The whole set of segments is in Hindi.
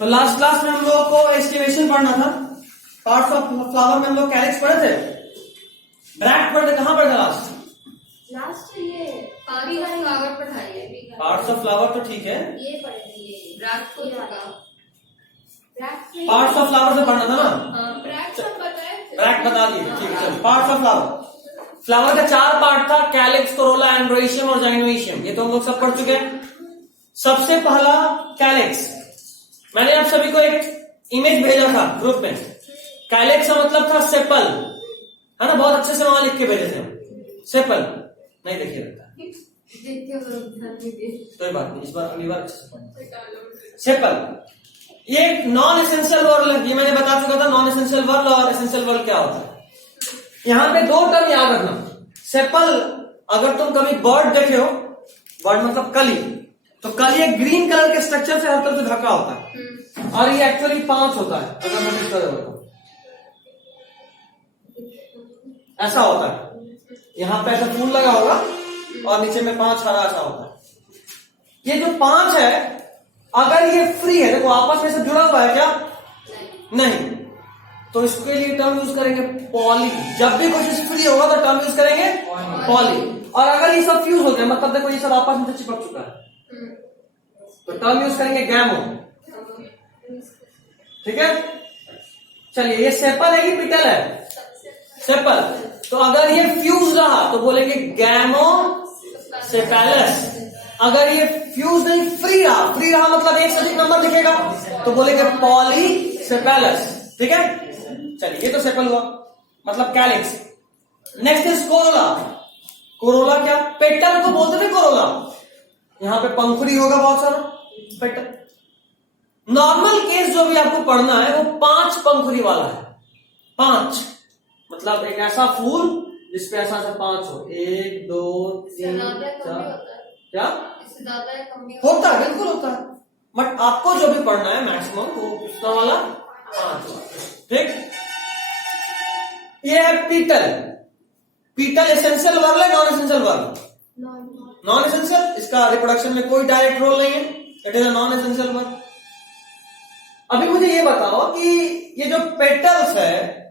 तो लास्ट क्लास में हम लोगों को एस्टिमेशन पढ़ना था। पार्ट्स ऑफ फ्लावर में हम लोग कैलिक्स पढ़े थे, ब्रैक्ट पढ़े थे। कहां पढ़े थे लास्ट ये पार्ट्स ऑफ फ्लावर पढ़ाइए। पार्ट्स ऑफ फ्लावर तो ठीक है, ये पढ़े थे, ये ब्रैक्ट को लगा। पार्ट्स ऑफ फ्लावर से पढ़ना था ना। हां, ब्रैक्ट सब बताए थे। ब्रैक्ट बता दिए, ठीक है। चलो, पार्ट्स ऑफ फ्लावर। फ्लावर का 4 पार्ट था, कैलिक्स, कोरोला, एंड्रोइशियम और जाइनोइशियम। ये तो हम लोग सब पढ़ चुके हैं। सबसे पहला कैलिक्स। मैंने आप सभी को एक इमेज भेजा था ग्रुप में। कैलिक्स का मतलब था सेपल, है ना। बहुत अच्छे से वहां लिख के भेजे थे। सेपल नहीं देखिए लगता कोई बात नहीं, इस बार अगली बार अच्छे से पढ़ना। सेपल ये नॉन एसेंशियल वर्ड, ये मैंने बता चुका था। नॉन एसेंशियल वर्ड और एसेंशियल वर्ड क्या होता है। यहां पे 2 टर्म याद रखना। सेपल, अगर तुम कभी बर्ड देखे हो, बर्ड मतलब कली, तो कली एक ग्रीन कलर के स्ट्रक्चर से हर तरफ से ढका होता है, और ये एक्चुअली 5 होता है। अगर नोटिस करो तो ऐसा होता है। यहां पे ऐसा फूल लगा होगा और नीचे में 5 हरा ऐसा होता है। ये जो 5 है, अगर ये फ्री है, देखो आपस में से जुड़ा हुआ है क्या? नहीं, तो इसके लिए टर्म यूज करेंगे पॉली। जब भी कुछ फ्री होगा तो टर्म यूज करेंगे पॉली। और अगर ये सब फ्यूज हो गया, मतलब देखो ये सब आपस में चिपक चुका है, तो टर्म यूज करेंगे गैमो। ठीक है, चलिए। ये सेपल है कि पिटल है? सेपल। तो अगर ये फ्यूज रहा तो बोलेंगे गैमो सेपेलस। अगर ये फ्यूज नहीं, फ्री रहा मतलब एक से अधिक नंबर दिखेगा, तो बोलेंगे पॉली सेपेलस। ठीक है, चलिए। ये तो सेपल हुआ, मतलब calyx. Next is Corolla. Corolla क्या? पेटल को बोलते थे कोरोला। यहां पे पंखुड़ी होगा बहुत सारा, पेटल। नॉर्मल केस जो भी आपको पढ़ना है वो 5 पंखुड़ी वाला है। 5 मतलब एक ऐसा फूल जिसपे ऐसा 5 हो। 1 2 3 4। क्या इससे ज्यादा है कम होता है? बिल्कुल होता है, बट आपको जो भी पढ़ना है मैक्सिमम वो कितना वाला? 5। ठीक। ये है पीटल। पीटल एसेंशियल वर्ब है, non essential verb? Non essential. इसका रिप्रोडक्शन में कोई डायरेक्ट रोल नहीं है, it is a non essential verb. अभी मुझे ये बताओ कि ये जो पेटल्स है,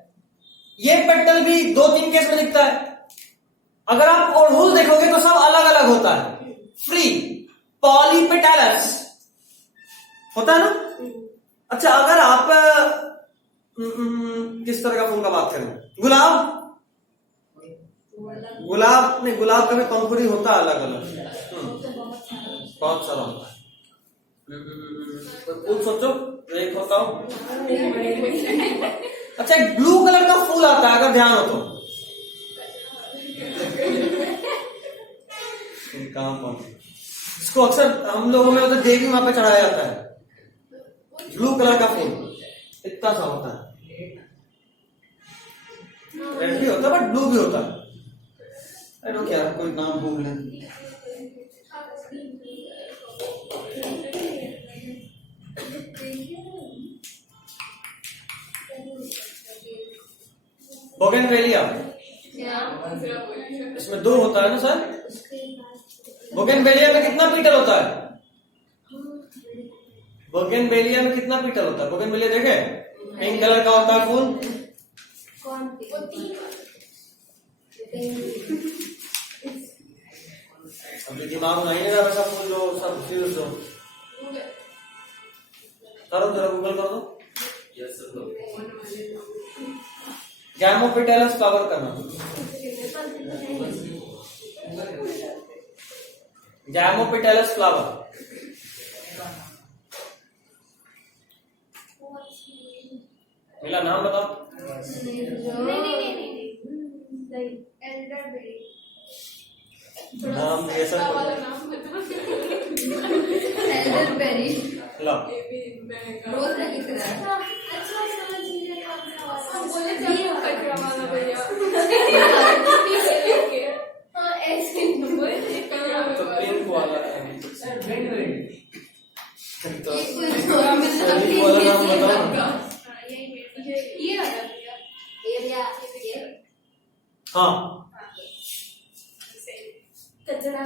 ये पेटल भी 2-3 केस में दिखता है। अगर आप ओढ़ूल देखोगे तो सब अलग अलग होता है। फ्री, पॉलीपेटलस होता है ना। अच्छा, अगर आप किस तरह का फूल का बात करें? गुलाब नहीं, गुलाब का भी पंखुड़ी होता है अलग अलग, बहुत सारा होता है। फूल सोचो, एक होता हूं। अच्छा, एक ब्लू कलर का फूल आता है, अगर ध्यान हो तो। कहां पहुंचे? इसको अक्सर हम लोगों में मतलब देवी वहां पे चढ़ाया जाता है। ब्लू कलर का फूल इतना सा होता है, रेड भी होता है बट ब्लू भी होता है। आई डोंट केयर, कोई नाम भूल लें। बोगेनवेलिया, इसमें 2 होता है ना सर? बोगेनवेलिया में कितना पीटल होता है? बोगेनवेलिया में कितना पीटल होता है? बोगेनवेलिया देखे, पिंक कलर का होता है फूल। अभी दिमाग में नहीं लगा वैसा फूल जो सब फ्यूज हो। करो जरा, गूगल कर दो। गैमोपेटलस फ्लावर करना। Gamopetalous flower. मिला नाम बताओ। नाम ये सब एल्डरबेरी। लो, रोज लिख रहा है। अच्छा समझिए, बोले जब कचरा वाला भैया। हां, ऐसे तो पिंक वाला है। हाँ, कचरा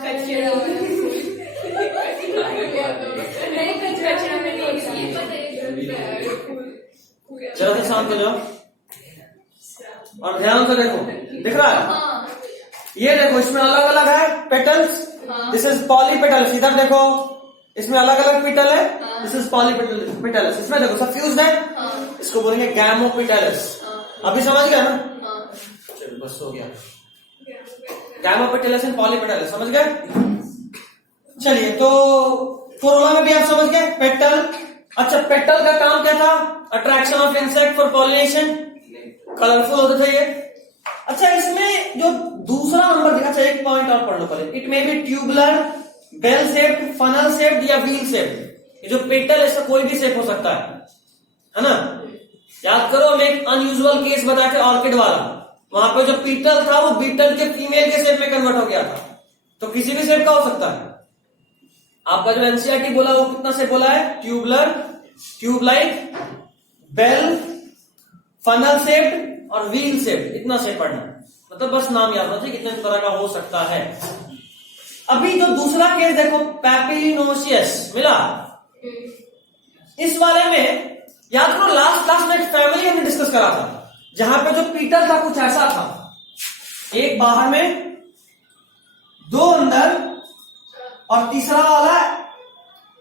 शांत हो जाओ और ध्यान से देखो, दिख रहा है? हाँ ये देखो, इसमें अलग अलग है पेटल्स, दिस इज पॉलीपेटल्स। इधर देखो, इसमें अलग अलग पेटल है, दिस इज पॉलीपेटल्स। इसमें देखो सब फ्यूज्ड है, इसको बोलेंगे गैमोपेटल्स। अभी समझ गया ना? चलो बस हो गया, गैमोपेटल्स एंड पॉलीपेटल्स समझ गए? चलिए, तो कोरोना में भी आप समझ गए पेटल। अच्छा, पेटल का काम क्या था? Attraction of insect for pollination, colourful होते थे ये। अच्छा, इसमें जो दूसरा नंबर दिखा, अच्छा एक पॉइंट और पढ़ लो पहले। It may be tubular, bell shaped, funnel shaped या व्हील शेप्ड। ये जो पेटल है इसका कोई भी शेप हो सकता है ना? याद करो, हम एक अनयूजुअल केस बताए थे ऑर्किड वाला, वहां पे जो पीटल था वो बीटल के फीमेल के शेप में कन्वर्ट हो गया था। तो किसी भी शेप का हो सकता है। आपका जो एनसीईआरटी बोला वो कितना शेप बोला है? Tubular, tube like, bell, funnel shaped और व्हील शेप्ड। इतना शेप पढ़ना, मतलब बस नाम याद रखिए कितने तरह का हो सकता है। अभी जो दूसरा केस देखो, पैपिलिनोसियस मिला। इस वाले में याद करो, लास्ट क्लास में एक फैमिली हमने डिस्कस करा था जहां पे जो पीटल था कुछ ऐसा था, एक बाहर में, दो अंदर और तीसरा वाला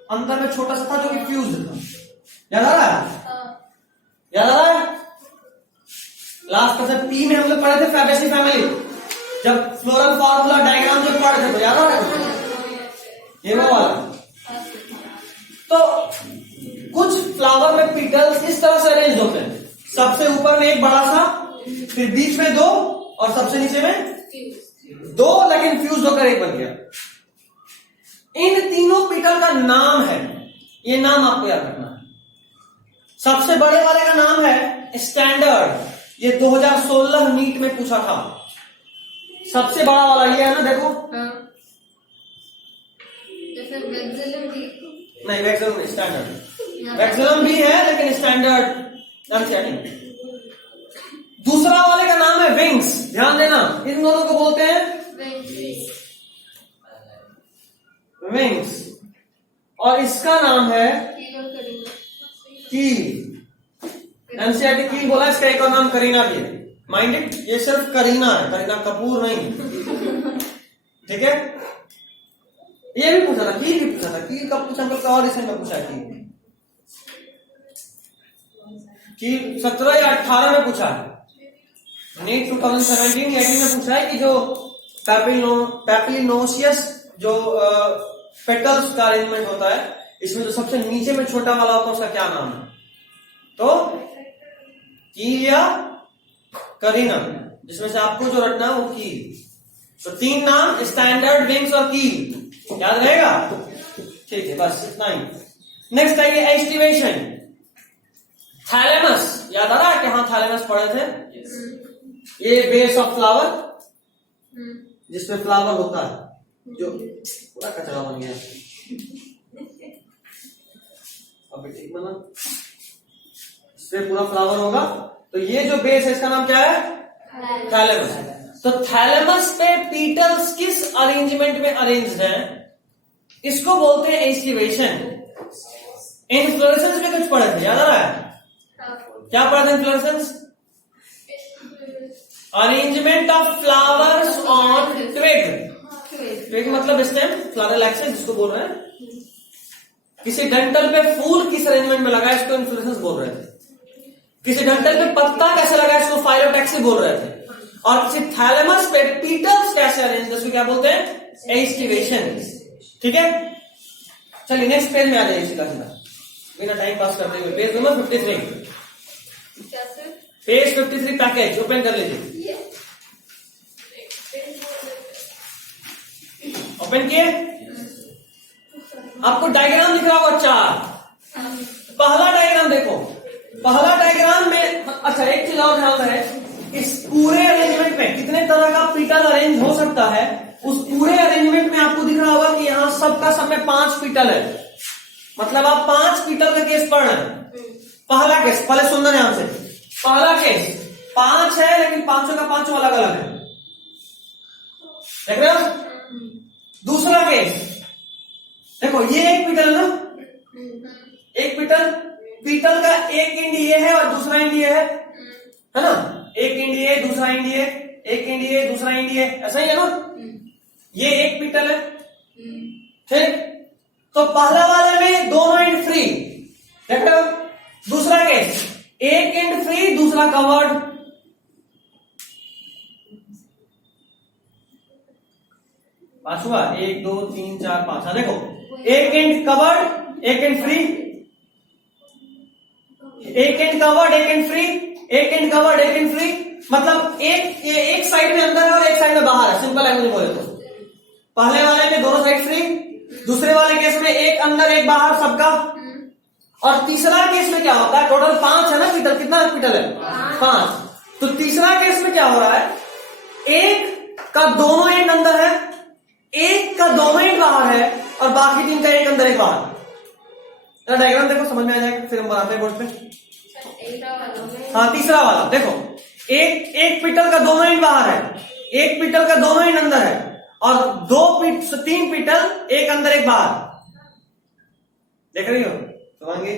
अंदर में छोटा सा था जो कि फ्यूज था। याद आ रहा है? याद आ रहा है? लास्ट क्लास पी में हम लोग पढ़े थे फैबेसी फैमिली, जब फ्लोरल फॉर्मूला डायग्राम जब पढ़े थे, तो याद आ रहा है? ये वो वाला। तो कुछ फ्लावर में पीटल्स इस तरह से अरेंज होते हैं, सबसे ऊपर में एक बड़ा सा, फिर बीच में दो और सबसे नीचे में दो, लेकिन फ्यूज होकर एक बन गया। इन तीनों पीटल का नाम है, ये नाम आपको याद रखना है। सबसे बड़े वाले का नाम है स्टैंडर्ड, ये 2016 नीट में पूछा था। सबसे बड़ा वाला ये है ना, देखो। नहीं, वैक्सिलम स्टैंडर्ड, वैक्सिलम भी है लेकिन स्टैंडर्ड। दूसरा वाले का नाम है विंग्स, ध्यान देना, इन दोनों को बोलते हैं विंग्स, और इसका नाम है कील। एनसीईआरटी कील बोला, इसका एक और नाम करीना भी है। माइंड इट, ये सिर्फ करीना है, करीना कपूर नहीं। ठीक है? ये भी पूछा था, कील भी पूछा था। कील कब पूछा? हमको और इसमें पूछा है कील 17 या 18 में पूछा है। नीट 2017-18 में पूछा है कि जो पैपिलिनोसियस जो पेटल्स का अरेंजमेंट होता है, इसमें जो सबसे नीचे में छोटा वाला होता है उसका क्या नाम है? तो कील या करीना, जिसमें से आपको जो रटना है वो कील। तो तीन नाम, स्टैंडर्ड, विंग्स और कील, याद रहेगा? ठीक है, बस इतना ही। नेक्स्ट आइए एस्टिवेशन। थैलेमस, याद आ रहा है कि हाँ थैलेमस पढ़े थे? ये बेस ऑफ फ्लावर, जिसमें फ्लावर होता है, जो पूरा कचरा बन गया। अभी ठीक बना, इससे पूरा फ्लावर होगा। तो ये जो बेस है इसका नाम क्या है? थैलेमस। तो थैलेमस पे पीटल्स किस अरेंजमेंट में अरेंज्ड है, इसको बोलते हैं एस्टिवेशन। इन्फ्लोरेसेंस में कुछ पढ़े थे, याद आ रहा है? क्या पढ़े थे inflorescence? Arrangement of flowers on twig. Twig मतलब स्टेम, फ्लावरल एक्सिस जिसको बोल रहे हैं। किसी डंठल पे फूल किस अरेंजमेंट में लगा, इसको इन्फ्लोरेसेंस बोल रहे थे। किसी डंठल पे पत्ता कैसे लगा, इसको फाइलोटैक्सी बोल रहे थे। और किसी थैलेमस पे पीटल्स कैसे अरेंज, इसको क्या बोलते हैं? एस्टिवेशन। ठीक है, चलिए नेक्स्ट पेज में आ जाइए सीधा सीधा, बिना टाइम पास करते हुए। Page number 53, page 53 package open कर लीजिए। ओपन किए? आपको डायग्राम दिख रहा होगा चार। पहला डायग्राम देखो, पहला डायग्राम में, अच्छा एक चीज और ध्यान रहे, इस पूरे अरेंजमेंट में कितने तरह का पीटल अरेंज हो सकता है, उस पूरे अरेंजमेंट में आपको दिख रहा होगा कि यहाँ सबका सब में 5 पीटल है। मतलब आप 5 पीटल का केस पढ़ रहे हैं। पहला केस, पहले सुनना ध्यान से, पहला केस 5 है लेकिन 5 का 5 अलग अलग है, देख रहे हो? दूसरा केस देखो, ये एक पीटल ना, एक पीटल, पीतल का एक एंड ये है और दूसरा एंड ये है ना? एक एंड ये, दूसरा एंड ये, एक एंड ये, दूसरा एंड ये, ऐसा ही है ना? ये एक पीतल है, ठीक? तो पहला वाले में दोनों एंड फ्री, देख रहे हो? दूसरा केस, एक एंड फ्री, दूसरा कवर्ड। पांचवा, 1 2 3 4 5, देखो, एक एंड कवर्ड, एक एंड फ्री, एक एंड कवर्ड, एक एंड फ्री, एक एंड कवर्ड, एक एंड फ्री, मतलब एक साइड में अंदर है और एक साइड में बाहर है। सिंपल लैंग्वेज बोले तो पहले वाले में दोनों साइड फ्री, दूसरे वाले केस में एक अंदर एक बाहर सबका, और तीसरा केस में क्या होता है? टोटल 5 है ना पीतल, कितना पीतल है? 5। तो तीसरा केस में क्या हो रहा है? एक का दोनों एंड अंदर है, एक का दोनों एंड बाहर है, और बाकी 3 का एक अंदर एक बाहर। डायग्राम देखो, समझ में आ जाएगा, फिर हम बनाते हैं बोर्ड पे। हाँ, तीसरा वाला देखो, एक पीतल का दोनों एंड बाहर है, एक पीतल का दोनों एंड अंदर है, और 3 पीतल, एक अंदर एक बाहर। देख रही हो सुभांगी?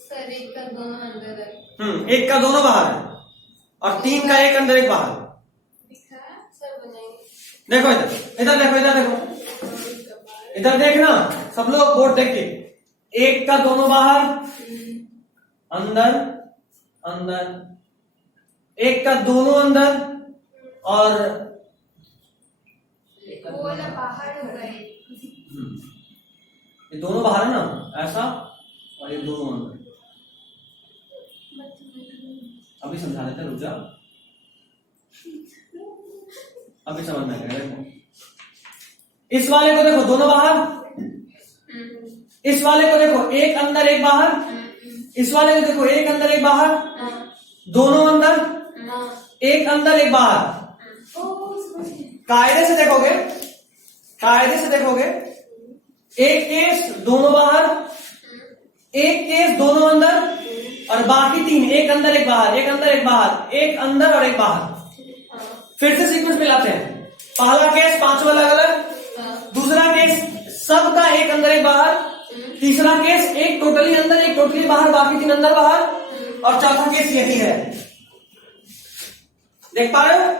सर एक का दोनों अंदर है, एक का दोनों बाहर है, और 3 का एक अंदर एक बाहर। सर बनाएंगे। देखो इधर देखो, इधर देखो, इधर देखना सब लोग, बोर्ड देख के। एक का दोनों बाहर, अंदर अंदर, एक का दोनों अंदर, और वो वाला बाहर हो गए। ये दोनों बाहर है ना, ऐसा, और ये दोनों अंदर। अभी समझा देते, रुक जा, अभी समझ में आएगा। देखो, इस वाले को देखो, दोनों बाहर, इस वाले को देखो, एक अंदर एक बाहर, इस वाले को देखो, एक अंदर एक बाहर, दोनों अंदर, एक अंदर एक बाहर। कायदे से देखोगे, कायदे से देखोगे, एक केस दोनों बाहर, एक केस दोनों अंदर, और बाकी 3 एक अंदर एक बाहर, एक अंदर एक बाहर, एक अंदर और एक बाहर। फिर से सीक्वेंस में लाते हैं। पहला केस 5 वाला अलग, दूसरा केस सबका एक अंदर एक बाहर, तीसरा केस एक टोटली अंदर एक टोटली बाहर, बाकी 3 अंदर बाहर, और चौथा केस यही है। देख पा रहे हो?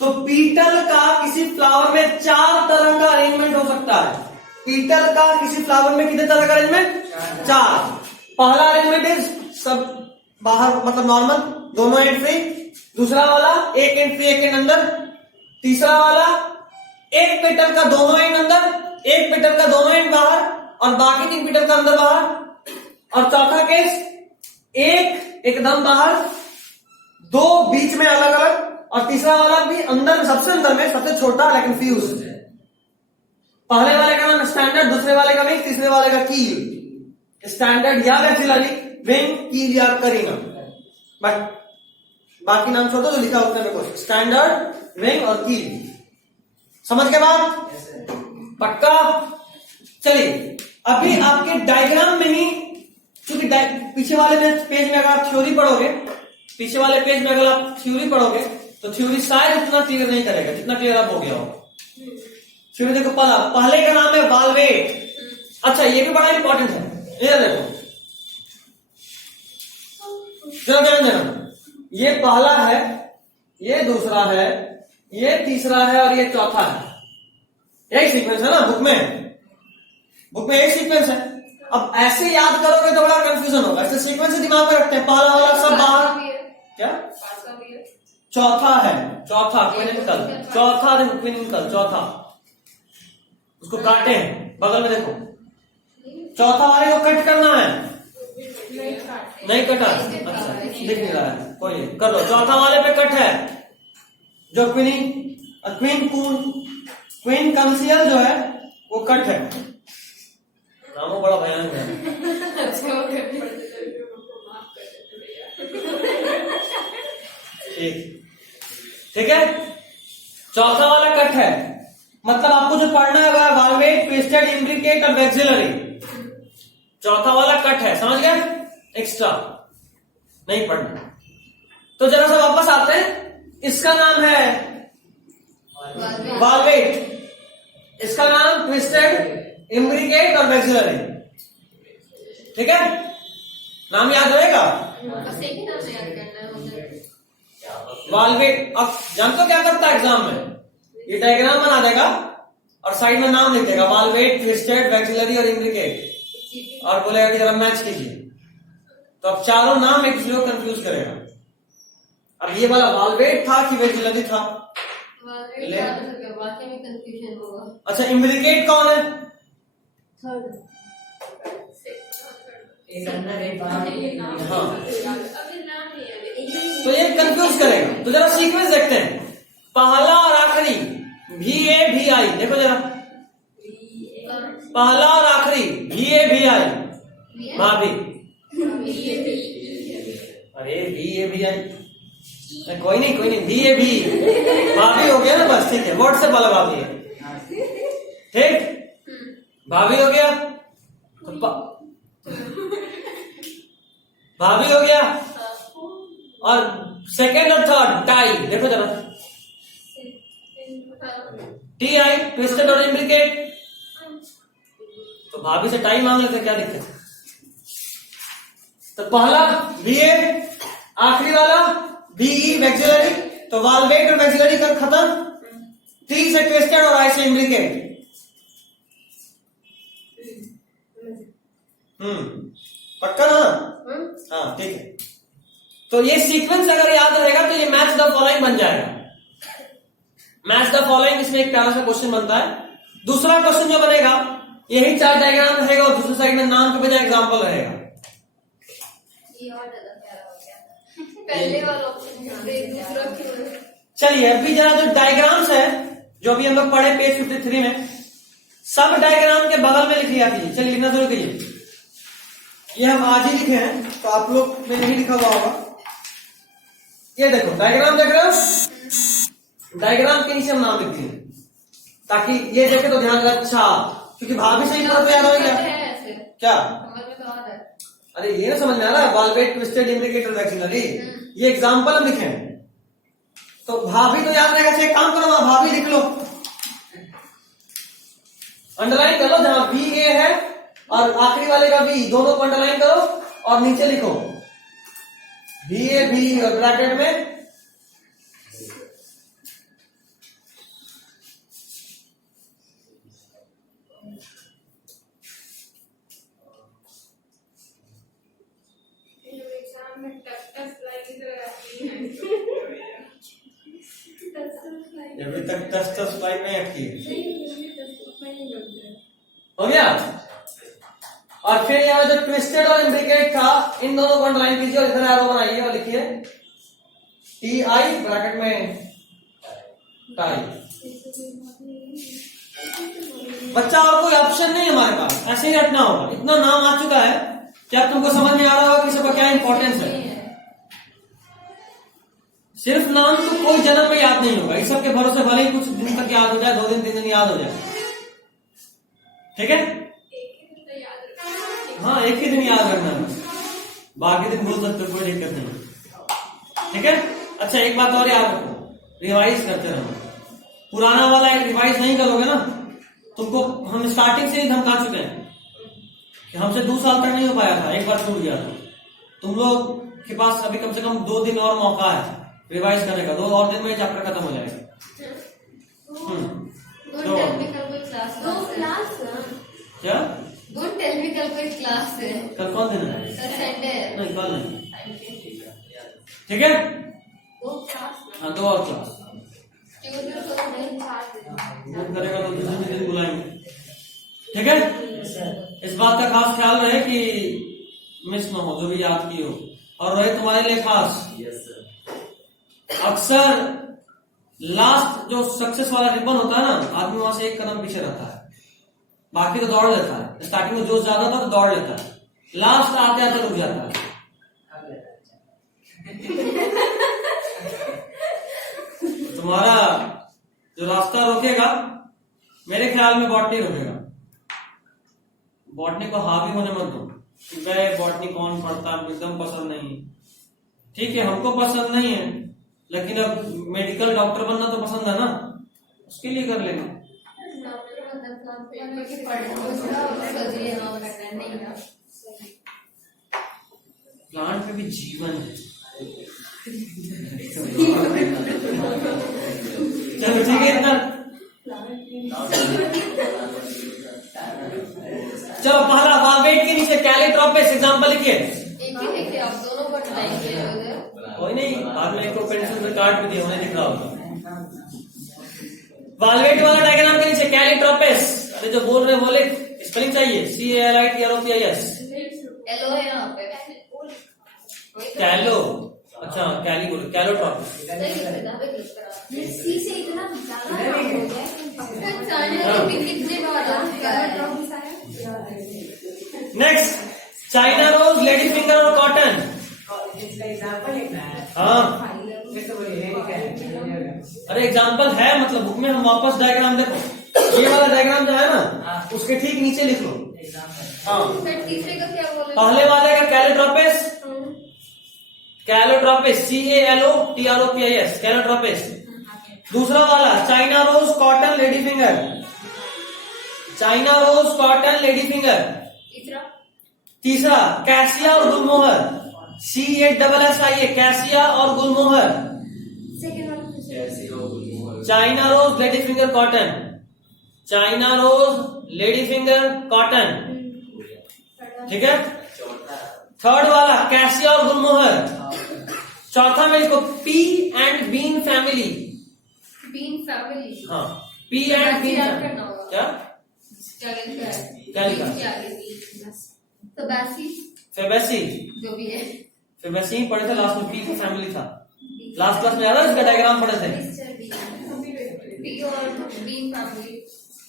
तो पीतल का किसी फ्लावर में 4 तरह का अरेंजमेंट हो सकता है। पीतल का किसी फ्लावर में कितने तरह का अरेंजमेंट? 4। पहला अरेंजमेंट इज सब बाहर, मतलब नॉर्मल, दोनों एंड फ्री। दूसरा वाला एक एंड फ्री, एक एंड अंदर। तीसरा वाला एक पेटल का दोनों एंड अंदर, एक पेटल का दोनों एंड बाहर, और बाकी 3 पेटल का अंदर बाहर। और चौथा केस एक एकदम बाहर, 2 बीच में अलग अलग, और तीसरा वाला भी अंदर, सबसे अंदर में सबसे छोटा लेकिन फ्यूज। पहले वाले का नाम स्टैंडर्ड, दूसरे वाले का विंग, तीसरे वाले का कील। स्टैंडर्ड या वैक्सिलरी, विंग, कील या करीना, बट बाकी नाम छोड़ दो जो लिखा होता है देखो, स्टैंडर्ड, विंग और कील। समझ के बाद पक्का? चलिए अभी आपके डायग्राम में ही, क्योंकि पीछे वाले पेज में अगर आप थ्योरी पढ़ोगे, पीछे वाले पेज में अगर आप थ्योरी पढ़ोगे तो थ्योरी शायद उतना क्लियर नहीं करेगा जितना क्लियर आप हो गया हो। थ्योरी देखो, पहले का नाम है वाल्वेट। अच्छा, ये भी बड़ा इंपॉर्टेंट है, ये देखो, जरा ध्यान देना, ये पहला है, ये दूसरा है, ये तीसरा है, और ये चौथा है। यही सीक्वेंस है ना बुक में, बुक में यही सीक्वेंस है। अब ऐसे याद करोगे तो बड़ा कंफ्यूजन होगा, ऐसे सीक्वेंस से दिमाग में रखते हैं। पहला वाला सब बाहर, क्या? चौथा है, चौथा क्विनिकल, चौथा देखो क्विनिकल, चौथा, उसको काटे हैं बगल में देखो, चौथा वाले को कट करना है, नहीं कटा, अच्छा दिख नहीं रहा है, कोई कर लो। चौथा वाले पे कट है, जो क्वीन कंसियल जो है वो कट है। नामों बड़ा भयानक है। ठीक है, चौथा वाला कट है, मतलब आपको जो पढ़ना है वह वाल्वेट, ट्विस्टेड, इम्ब्रिकेट और वैक्सिलरी। चौथा वाला कट है, समझ गए? एक्स्ट्रा नहीं पढ़ना। तो जरा सा वापस आते हैं। इसका नाम है वाल्वेट, इसका नाम ट्विस्टेड, इम्ब्रिकेट और वैक्सिलरी। ठीक है, नाम याद रहेगा? बस एक ही नाम याद करना है उधर। वाल्वेट। अब जानते हो क्या करता है एग्जाम में? ये डायग्राम बना देगा और साइड में नाम लिख देगा, वाल्वेट, ट्विस्टेड, वैक्सिलरी और इम्ब्रिकेट, और बोलेगा कि जरा मैच कीजिए। तो अब चारों नाम एक दूसरे को कंफ्यूज करेगा। अब ये वाला वाल्वेट था कि वैक्सिलरी था? वाकई में कंफ्यूजन होगा। अच्छा, इम्ब्रिकेट कौन है? थर्ड। हाँ, तो ये कंफ्यूज करेगा। तो जरा सीक्वेंस देखते हैं, पहला और आखिरी VA-VI, देखो जरा, पहला और आखिरी VA-VI, भाभी। अरे VA-VI, कोई नहीं VA-V, भाभी हो गया ना, बस ठीक है, व्हाट्सएप वाला भाभी है, ठीक, भाभी हो गया। तो भाभी हो गया, और सेकेंड और थर्ड टाई, देखो जरा, TI, ट्विस्टेड और इम्ब्रिकेट। तो भाभी से टाई मांग लेते, क्या दिक्कत है? तो पहला VA, आखिरी वाला VE, वैक्सिलरी। तो वाल्वेट और वैक्सिलरी का खत्म, T से ट्विस्टेड और I से इम्ब्रिकेट। पक्का ना? हाँ, ठीक है। तो ये सीक्वेंस अगर याद रहेगा तो ये मैच द फॉलोइंग बन जाएगा। मैच द फॉलोइंग, इसमें एक प्यारा सा क्वेश्चन बनता है। दूसरा क्वेश्चन जो बनेगा, यही चार डायग्राम रहेगा और दूसरी साइड में नाम के बजाय एग्जांपल रहेगा। ये और ज्यादा प्यारा हो गया। पहले वाला ऑप्शन दूसरा क्यों? चलिए, अभी जरा जो डायग्राम्स है, जो अभी हम लोग पढ़े पेज 53 में, सब डायग्राम के बगल में लिख लिया कीजिए। चलिए, लिखना शुरू कीजिए। ये हम आज ही लिखे हैं, तो आप लोग में नहीं लिखा हुआ होगा। ये देखो डायग्राम, देख रहे हो? डायग्राम के नीचे हम नाम लिखते हैं, ताकि ये देखे तो ध्यान रहे। अच्छा, क्योंकि भाभी से ही पूरा तो याद हो गया क्या? अरे ये ना समझ में आ रहा है, वाल्वेट, ट्विस्टेड, इम्ब्रिकेट और वैक्सिलरी, ये एग्जांपल हम लिखे हैं, तो भाभी तो याद रहेगा। एक काम करो, भाभी लिख लो, अंडरलाइन कर लो, जहां VA है और आखिरी वाले का V, दोनों को अंडरलाइन करो और नीचे लिखो VA-V और ब्रैकेट में अभी तक टच स्लाइड नहीं अटकी हो गया। और फिर यहाँ जो ट्विस्टेड और इम्ब्रिकेट था, इन दोनों को अंडरलाइन कीजिए और इधर एरो बनाइए और लिखिए TI, ब्रैकेट में टाई। बच्चा, और कोई ऑप्शन नहीं हमारे पास, ऐसे ही रटना होगा। इतना नाम आ चुका है कि अब तुमको समझ में आ रहा होगा कि सबका क्या इंपॉर्टेंस है। सिर्फ नाम तो कोई जन्म में याद नहीं होगा, इस सब के भरोसे भले ही कुछ दिन तक याद हो जाए, 2 दिन 3 दिन याद हो जाए, ठीक है? हाँ, एक ही दिन याद रखना है, बाकी दिन भूल सकते, कोई दिक्कत नहीं, ठीक है? अच्छा, एक बात और याद रखो, रिवाइज करते रहो। पुराना वाला एक रिवाइज नहीं करोगे ना, तुमको हम स्टार्टिंग से ही धमका चुके हैं कि हमसे 2 साल तक नहीं हो पाया था, एक बार छूट गया था। तुम लोग के पास अभी कम से कम 2 दिन और मौका है रिवाइज करने का, 2 और दिन में चैप्टर खत्म हो जाएगा। क्या? Don't tell me कल कोई क्लास है। कल कौन दिन है? कल संडे है। नहीं, कल नहीं, ठीक है? 2 क्लास। हाँ, 2 और क्लास ट्यूसडे को नहीं, 4 दिन करेगा तो दूसरे दिन बुलाएंगे, ठीक है? इस बात का खास ख्याल रहे कि मिस ना हो, जो भी याद की हो। और रहे तुम्हारे लिए खास, अक्सर लास्ट जो सक्सेस वाला रिबन होता है ना, आदमी वहां से एक कदम पीछे रहता है, बाकी तो दौड़ लेता है। स्टार्टिंग में जोश ज्यादा था तो दौड़ लेता है, लास्ट आते आते रुक जाता है। तुम्हारा जो रास्ता रोकेगा, मेरे ख्याल में बॉटनी रोकेगा। बॉटनी को हावी होने मत दो कि भाई बॉटनी कौन पढ़ता, एकदम पसंद नहीं। ठीक है, हमको पसंद नहीं है, लेकिन अब मेडिकल डॉक्टर बनना तो पसंद है ना, उसके लिए कर लेना। प्लांट में भी जीवन है। चलो ठीक है इतना। चलो पहला वाल्वेट के नीचे कैलिट्रोपिस एग्जांपल लिखिए। एक ही लिखे आप दोनों को बनाएंगे उधर। कोई नहीं, बाद में एक पेंसिल से काट भी दिया, उन्हें दिख रहा होगा। वाल्वेट वाला डायग्राम के नीचे कैलिट्रोपिस, अरे जो बोल रहे हैं बोले, स्पेलिंग चाहिए, CALITROPIS। एलो है यहाँ पे। कैलो, अच्छा कैली बोलो, कैलोट्रोपिस। सी से इतना ज्यादा हो गया कितने बार। Next, China rose, lady finger और कॉटन। हाँ अरे एग्जाम्पल है, मतलब बुक में हम वापस डायग्राम देखो, ये वाला डायग्राम जो है ना उसके ठीक नीचे लिख लो। हाँ फिर तीसरे का क्या बोले? पहले वाले का कैलोट्रोपिस, कैलोट्रोपिस CALOTROPIS, कैलोट्रोपिस। दूसरा वाला China rose, cotton, lady finger. China rose, cotton, lady finger. तीसरा तीसरा कैसिया और गुलमोहर, CASSIA, कैसिया और गुलमोहर। सेकंड वाला China rose, lady finger, cotton. China rose, lady finger, cotton. ठीक है। थर्ड वाला कैसिया और गुलमोहर। चौथा में इसको pea and bean family. Bean family. हाँ पी एंड बीन करना होगा। क्या क्या लिखा है? क्या लिखा? बीन के आगे बीन। तो बैसी फेबेसी, जो भी है। फेबेसी ही पढ़े थे लास्ट में, पी की फैमिली था लास्ट क्लास में, याद है इसका डायग्राम पढ़े थे। पी और बीन फैमिली।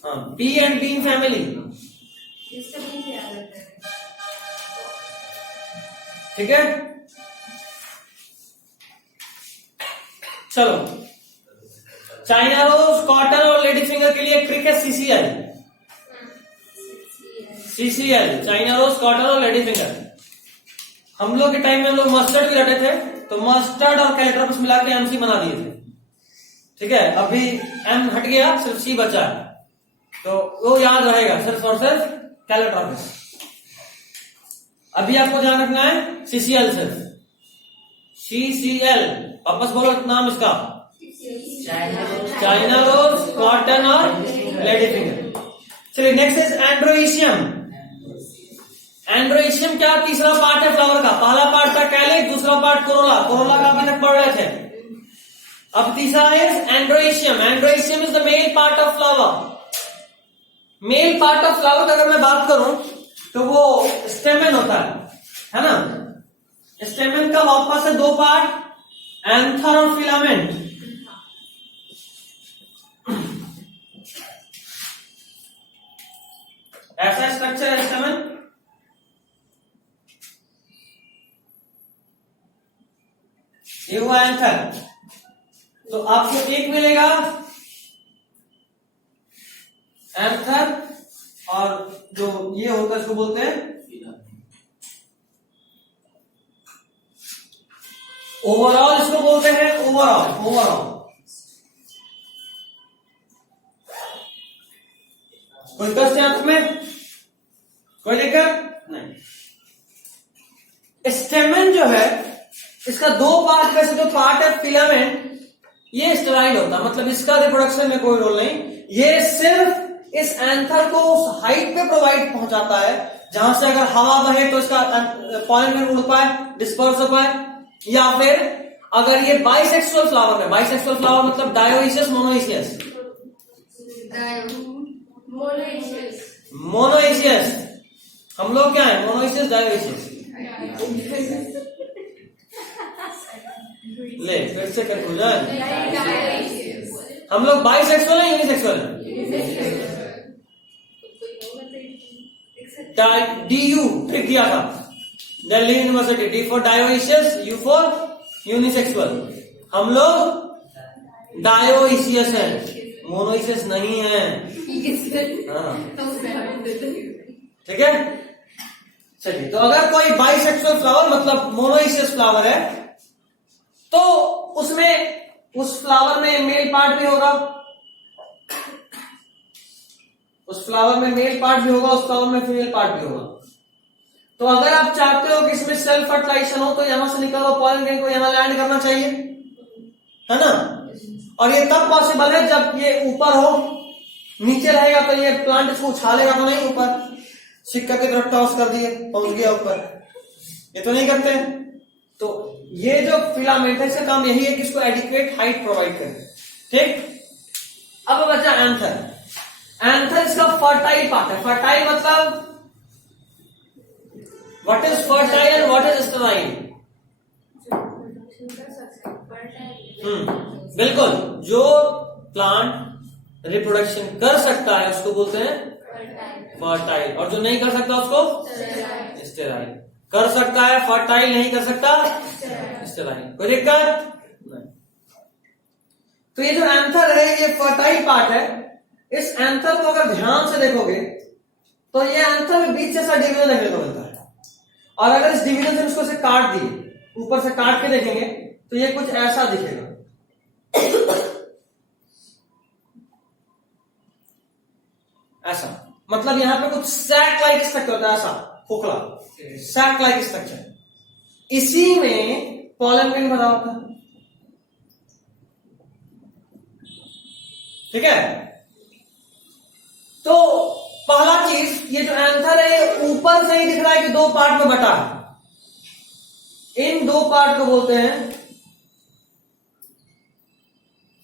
हाँ पी एंड बीन फैमिली। इसका बीन क्या रहता है? ठीक है। चलो चाइना रोज, कॉटन और लेडी फिंगर के लिए ट्रिक है CCL, चाइना रोज, कॉटन और लेडी फिंगर। हम लोग के टाइम में हम लोग मस्टर्ड भी रटे थे, तो मस्टर्ड और कैलिट्रोपिस मिला के MC बना दिए थे। ठीक है, अभी M हट गया, सिर्फ C बचा है, तो वो याद रहेगा सिर्फ और सिर्फ कैलिट्रोपिस। अभी आपको ध्यान रखना है CCL, सिर्फ CCL। वापस बोलो नाम इसका, चाइना रोज, कॉटन और लेडी फिंगर। चलिए नेक्स्ट इज एंड्रोइशियम। एंड्रोइशियम क्या तीसरा पार्ट है फ्लावर का। पहला पार्ट था कैलिक्स, दूसरा पार्ट कोरोला। कोरोला का अभी तक पढ़ रहे थे। अब तीसरा है androecium. Androecium is the male part of flower. Male part of flower का अगर मैं बात करूं तो वो स्टेमन होता है ना। स्टेमन का वापस है दो पार्ट, एंथर और फिलामेंट। ऐसा स्ट्रक्चर है स्टेमन। ये हुआ एंथर। तो आपको एक मिलेगा एंथर, और जो ये होता है इसको बोलते हैं ओवरऑल। इसको बोलते हैं ओवरऑल। कोई कष्ट है आपस में? कोई दिक्कत नहीं। स्टेमन जो है इसका दो पार्ट, वैसे जो पार्ट है फिलामेंट, ये स्टेराइल होता है, मतलब इसका रिप्रोडक्शन में कोई रोल नहीं। ये सिर्फ इस एंथर को उस हाइट पे प्रोवाइड पहुंचाता है जहां से अगर हवा बहे तो इसका पॉलन में उड़ पाए, डिस्पर्स हो पाए। या फिर अगर ये बाइसेक्सुअल फ्लावर है, बाइसेक्सुअल फ्लावर मतलब डायोइसियस, मोनोइसियस। मोनोइसियस हम लोग क्या है, मोनोइसियस, डायोइसियस। ले फिर से कर जाए, हम लोग बाइसेक्सुअल है, यूनिसेक्सुअल है। DU ट्रिक किया था Delhi university, D for dioecious, U for unisexual. हम लोग डायोइसियस है, मोनोइसियस नहीं है। हाँ ठीक है। चलिए, तो अगर कोई बाइसेक्सुअल फ्लावर मतलब मोनोइसियस फ्लावर है तो उसमें उस फ्लावर में मेल पार्ट भी होगा, उस फ्लावर में मेल पार्ट भी होगा, उस फ्लावर में फीमेल पार्ट भी होगा। तो अगर आप चाहते हो कि इसमें सेल्फ फर्टिलाइजेशन हो तो यहां से निकला हुआ पॉलन ग्रेन को यहां लैंड करना चाहिए, है ना। और ये तब पॉसिबल है जब ये ऊपर हो, नीचे रहेगा तो ये प्लांट इसको उछालेगा तो नहीं, ऊपर सिक्का की तरफ टॉस कर दिए पहुंच गया ऊपर, ये तो नहीं करते। तो ये जो फिलामेंट है इसका काम यही है कि इसको एडिक्वेट हाइट प्रोवाइड करें, ठीक। अब बचा एंथर। एंथर इसका फर्टाइल पार्ट है। फर्टाइल मतलब what is fertile and what is sterile? बिल्कुल, जो प्लांट रिप्रोडक्शन कर सकता है उसको बोलते हैं फर्टाइल, और जो नहीं कर सकता उसको स्टेराइल। कर सकता है फर्टाइल, नहीं कर सकता स्टेराइल। कोई दिक्कत नहीं। तो ये जो एंथर है ये फर्टाइल पार्ट है। इस एंथर को अगर ध्यान से देखोगे तो ये एंथर में बीच जैसा डिवीजन देखने को मिलता है, और अगर इस डिवीजन से उसको से काट दिए, ऊपर से काट के देखेंगे तो ये कुछ ऐसा दिखेगा। ऐसा मतलब यहां पे कुछ सैक लाइक स्ट्रक्चर होता है, ऐसा खोखला सैक लाइक स्ट्रक्चर। इसी में पॉलन ग्रेन भरा होता है, ठीक है। तो पहला चीज, ये जो एंथर है ऊपर से ही दिख रहा है कि दो पार्ट में बटा है। इन दो पार्ट को बोलते हैं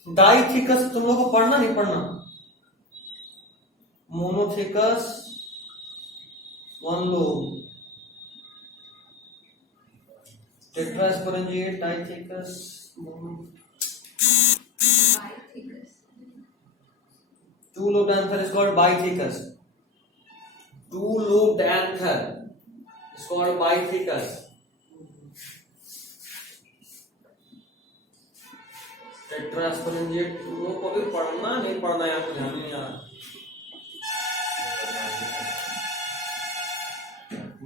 डाइथिकस। तुम लोगों को पढ़ना नहीं पढ़ना? Monothecous one lobe, tetrasporangiate, डाइथिकस, two lobed anther is called bithekus. Two lobed anther is called bithekus. Tetrasporangiate तुम लोगों को भी पढ़ना नहीं पढ़ना यार, ध्यान नहीं आ रहा।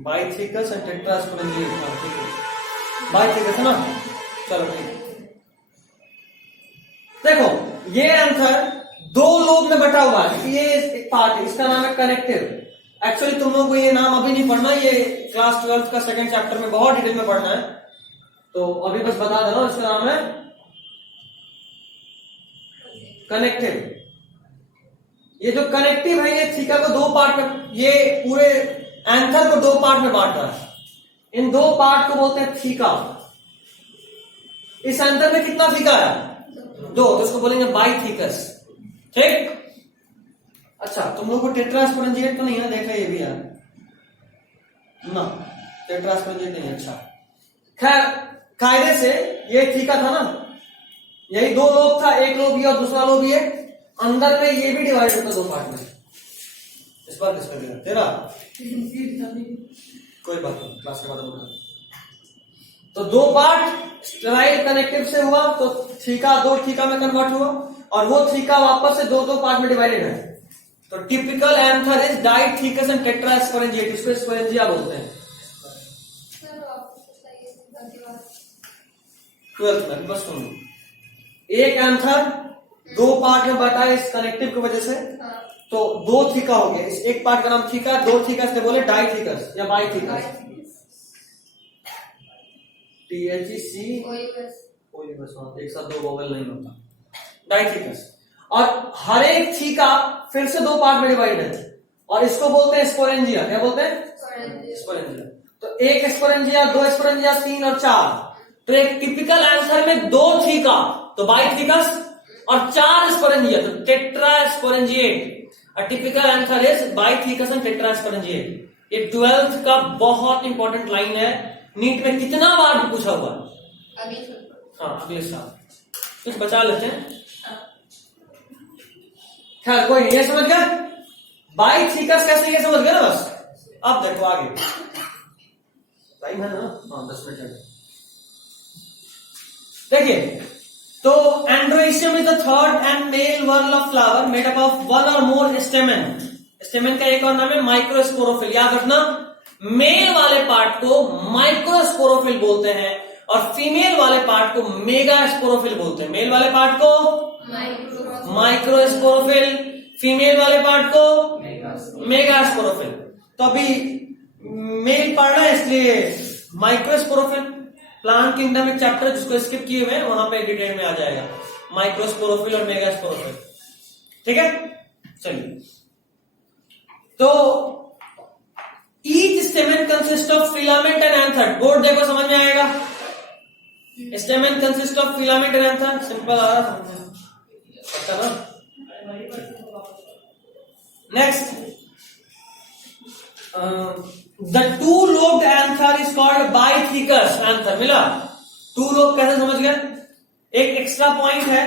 बाइथिकस एंड टेट्रास्पोरेंजिएट, हाँ ठीक है, बाइथिकस है ना। चलो ठीक। देखो ये एंथर दो लोब में बटा हुआ है। ये एक पार्ट है, इसका नाम है कनेक्टिव। एक्चुअली तुम लोगों को ये नाम अभी नहीं पढ़ना, ये क्लास 12 का सेकंड चैप्टर में बहुत डिटेल में पढ़ना है, तो अभी बस बता दे रहा हूं। इसका नाम है कनेक्टिव। ये जो कनेक्टिव है ये थीका को दो पार्ट में, ये पूरे एंथर को दो पार्ट में बांट रहा है। इन दो पार्ट को बोलते हैं थीका। इस एंथर में कितना थीका है? दो, तो इसको बोलेंगे बाइथिकस, ठीक। अच्छा, तुम लोग को टेट्रास्पोरेंजिएट तो नहीं है, देखा ये भी यार ना, टेट्रास्पोरेंजिएट नहीं। अच्छा खैर, कायदे से ये थीका था ना, यही दो लोब था, एक लोब ये और दूसरा लोब ये। अंदर में ये भी डिवाइड होता दो पार्ट में। इस बार किसका दिया? तेरा? कोई बात नहीं, क्लास के बाद होगा। तो दो पार्ट स्टेराइल कनेक्टिव से हुआ तो थीका दो थीका में कन्वर्ट हुआ, और वो थीका वापस से दो दो पार्ट में डिवाइडेड है। तो typical anther is डाइथिकस and tetrasporangiate, इसको स्पोरेंजिया बोलते हैं। 12th में बस सुनो, एक एंथर दो पार्ट में बटा है इस कनेक्टिव की वजह से, तो दो थीका हो गया। इस एक पार्ट का नाम थीका, दो थीका से बोले डाइथिकस या बाइथिकस। THEC एक साथ दो वोवेल नहीं होता, डाइथिकस। और हर एक थीका फिर से दो पार्ट में डिवाइड है, और इसको बोलते हैं स्पोरेंजिया। क्या बोलते हैं? स्पोरेंजिया। तो एक स्पोरेंजिया, दो स्पोरेंजिया, तीन और चार। तो एक टिपिकल आंसर में दो थीका तो बाइथिकस, और चार स्पोरेंजिया तो tetrasporangiate. A typical answer is bithecous and tetrasporangiate. ये 12th का बहुत इंपॉर्टेंट लाइन है, नीट में कितना बार भी पूछा हुआ। हाँ अगले साल कुछ बचा लेते हैं। खैर कोई नहीं, ये समझ गया बाइथिकस कैसे, ये समझ गया ना बस। अब देखो आगे, टाइम है ना? हाँ 10 मिनट। देखिए, तो androecium is the third and male whorl of flower made up of one or more stamen. Stamen का एक और नाम है माइक्रोस्पोरोफिल। याद रखना, मेल वाले पार्ट को माइक्रोस्पोरोफिल बोलते हैं और फीमेल वाले पार्ट को मेगास्पोरोफिल बोलते हैं। मेल वाले पार्ट को माइक्रोस्पोरोफिल, फीमेल वाले पार्ट को मेगास्पोरोफिल। तो अभी मेल पढ़ना है इसलिए माइक्रोस्पोरोफिल, प्लांट किंगडम एक चैप्टर जिसको स्किप किए हुए हैं, वहां पे डिटेल में आ जाएगा माइक्रोस्पोरोफिल और मेगास्पोरोफिल। ठीक है, चलिए। तो each stamen consist of filament and anther. Board देखो, समझ में आएगा। Stamen consist of filament and anther, simple आ रहा है ना। Next, the two lobed anther is called bithecous anther. मिला? टू लोब कैसे समझ गए? एक एक्स्ट्रा पॉइंट है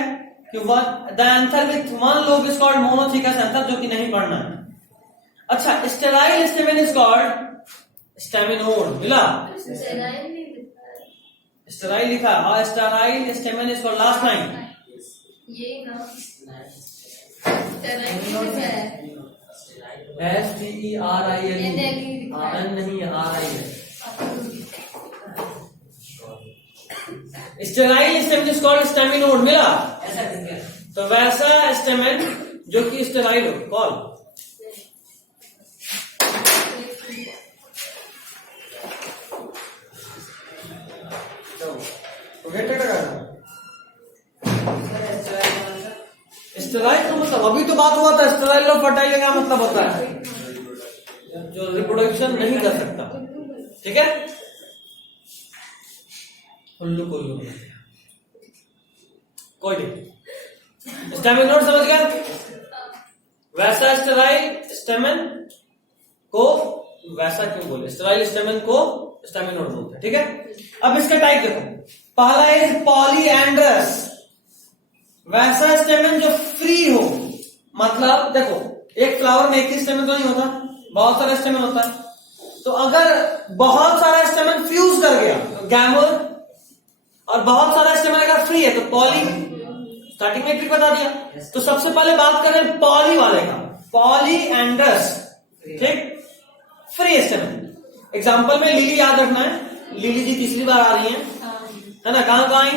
कि the anther with one lobe is called monothecous anther, जो कि नहीं पढ़ना है। अच्छा, sterile stamen is called staminode. मिला? स्टेराइल लिखा और sterile stamen is called, last line ये ना STERIL नहीं है, RI है। Sterile stamen is called staminode. मिला? तो वैसा स्टेमेन जो कि स्टेराइल हो, कॉल स्टेराइल का मतलब, अभी तो बात हुआ था स्टेराइल और फर्टाइल का क्या मतलब होता है, जो रिप्रोडक्शन नहीं कर सकता। ठीक है, उल्लू कोल्लू कोई नहीं। स्टेमिनोड समझ गया? वैसा स्टेराइल स्टेमेन को वैसा क्यों बोले, स्टेराइल स्टेमेन को स्टेमिनोड बोलते हैं। ठीक है, अब इसका टाइप देखो। पहला है पॉलीएंड्रस, वैसा स्टेमेन जो फ्री हो। मतलब देखो, एक फ्लावर में एक ही स्टेमेन तो नहीं होता, बहुत सारा स्टेमेन होता है। तो अगर बहुत सारा स्टेमेन फ्यूज कर गया तो गैमोर, और बहुत सारा स्टेमेन अगर फ्री है तो पॉली। स्टार्टिंग में ट्रिक बता दिया। तो सबसे पहले बात करें पॉली वाले का, पॉलीएंड्रस। ठीक, फ्री स्टेमेन। एग्जांपल में लिली याद रखना है, लिली जी तीसरी बार आ रही है ना? कहां कहां आई?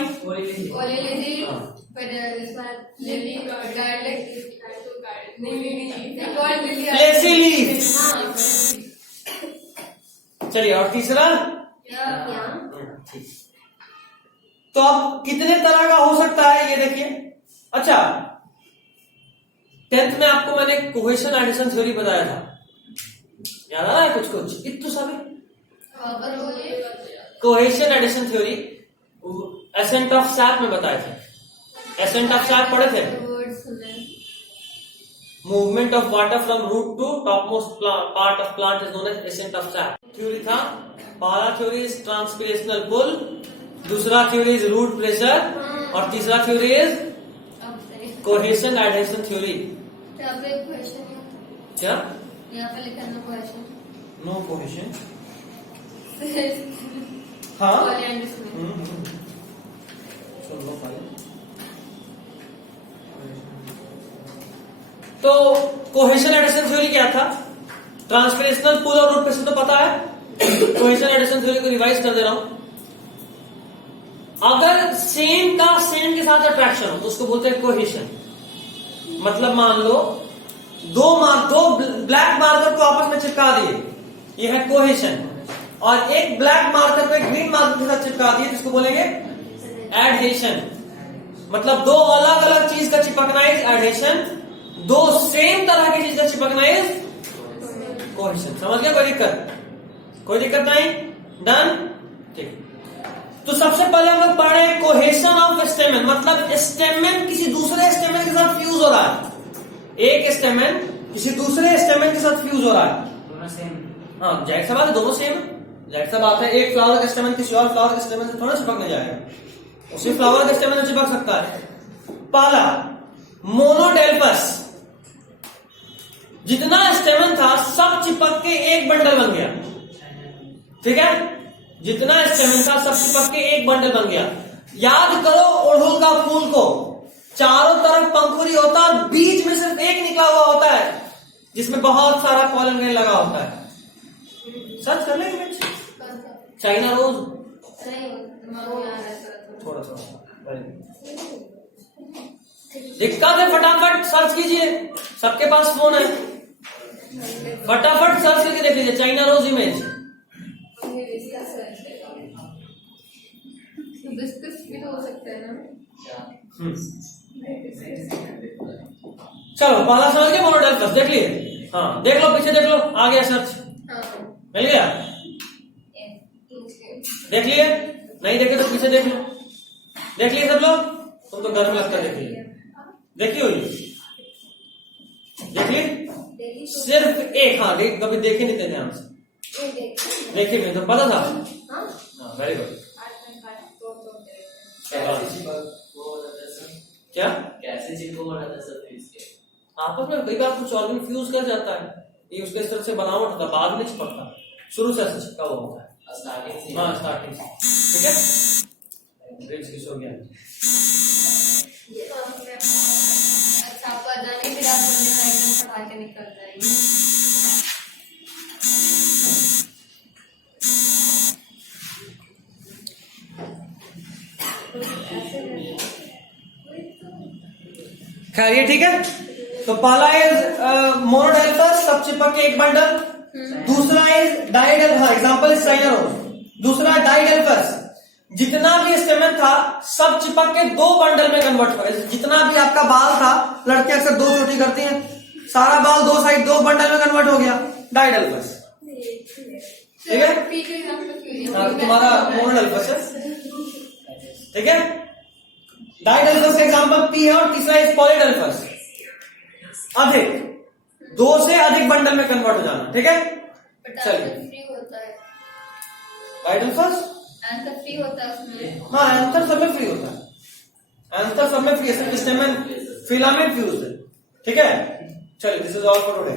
चलिए, और तीसरा? ठीक। तो अब कितने तरह का हो सकता है ये देखिए। अच्छा, 10th में आपको मैंने कोहेशन एडिशन थ्योरी बताया था, याद आ रहा है कुछ कुछ? इतने सारे cohesion adhesion theory ascent of sap में बताए थे। एसेंट ऑफ सैप पढ़े थे? Movement of water from root to topmost part of plant is known as ascent of sap. Theory था, पहला थ्योरी इज ट्रांसपिरेशनल पुल, दूसरा थ्योरी इज रूट प्रेशर, और तीसरा theory is cohesion adhesion theory. क्या यहाँ पे लिखा नो कोहेशन? नो कोहेशन, हाँ। तो कोहेशन एडिशन थ्योरी क्या था? ट्रांसपिरेशनल पुल और रूट प्रेशर तो पता है। कोहेशन एडिशन थ्योरी को रिवाइज कर दे रहा हूं। अगर सेम का सेम के साथ अट्रैक्शन हो तो उसको बोलते हैं कोहेशन। मतलब मान लो दो ब्लैक मार्कर को आपस में चिपका दिए, ये है कोहेशन, और एक ब्लैक मार्कर पे ग्रीन मार्कर के साथ चिपका दिए, जिसको बोलेंगे एडहेशन। मतलब दो अलग अलग चीज का चिपकना इज एडहेशन, दो सेम तरह की चीज का चिपकना इज कोहेशन। समझ गया? कोई दिक्कत? कोई दिक्कत नहीं? डन? ठीक। तो सबसे पहले हम लोग पढ़े कोहेशन ऑफ स्टेमेन, मतलब स्टेमेन किसी दूसरे स्टेमेन के साथ फ्यूज हो रहा है। एक स्टेमेन किसी दूसरे स्टेमेन के साथ फ्यूज हो रहा है, दोनों सेम। हाँ, जाहिर सा बात है, दोनों सेम, जाहिर सा बात है। एक फ्लावर का स्टेमेन किसी और फ्लावर के स्टेमेन से थोड़ा चिपकने जाएगा, उसी फ्लावर के स्टेमेन से चिपक सकता है। पहला मोनोडेल्फस, जितना स्टेमेन था सब चिपक के एक बंडल बन गया। ठीक है, जितना स्टेमेन था सब चिपक के एक बंडल बन गया। याद करो ओढ़ूल का फूल को, चारों तरफ पंखुड़ी होता है, बीच में सिर्फ एक निकला हुआ होता है जिसमें बहुत सारा पॉलन ग्रेन लगा होता है। सर्च कर लेंगे चाइना रोज, थोड़ा सा दिक्कत है, फटाफट सर्च कीजिए, सबके पास फोन है, फटाफट सर्च करके देख लीजिए चाइना रोज इमेज। डिस्कस भी तो हो सकता है ना। चलो पहला समझ गए मोनोडेल्फस, देख लिए। हाँ देख लो, पीछे देख लो, आ गया सर्च, मिल गया। देख लिए, नहीं देखे तो पीछे देख लो। देख लिए सब लोग, तुम तो घर में लगता देख लिए, देखी हो देख लिए सिर्फ एक। हाँ कभी देखे नहीं थे ध्यान से, देखिए मैं तो पता था। हाँ वेरी गुड। क्या कैसे चिपको बना था सब इसके आपस में कई बार कुछ ऑर्गन फ्यूज कर जाता है, ये उसके इस तरह से बनावट होता है, बाद में चिपकता, शुरू से ऐसे चिपका हुआ होता है स्टार्टिंग से। हाँ स्टार्टिंग से, ठीक है। ब्रिज किस हो गया। अच्छा पता नहीं, फिर आप एकदम सफा के निकल जाएंगे। खैर ये ठीक है। तो पहला इज मोनोडेल्फस, सब चिपक के एक बंडल। दूसरा इज डाइडेल्फस, एग्जांपल इज साइनरोस। दूसरा डाइडेल्फस, जितना भी स्टेमन था सब चिपक के दो बंडल में कन्वर्ट हो गया। जितना भी आपका बाल था, लड़कियां अक्सर दो चोटी करती हैं, सारा बाल दो साइड दो बंडल में कन्वर्ट हो गया, डाइडेल्फस, ठीक है। तुम्हारा मोनोडेल्फस है, ठीक है। डाइडेल्फस का एग्जांपल पी है, और तीसरा इज पॉलीडेल्फस, अधिक, दो से अधिक बंडल में कन्वर्ट हो जाना, ठीक है। चलिए फ्री होता है, डाइडेल्फस, आंसर फ्री होता है उसमें। हाँ आंसर सब में फ्री होता है, आंसर सब में फ्री है, सिर्फ स्टेमन फिलामेंट फ्यूज है, ठीक है। चलिए this is all for today.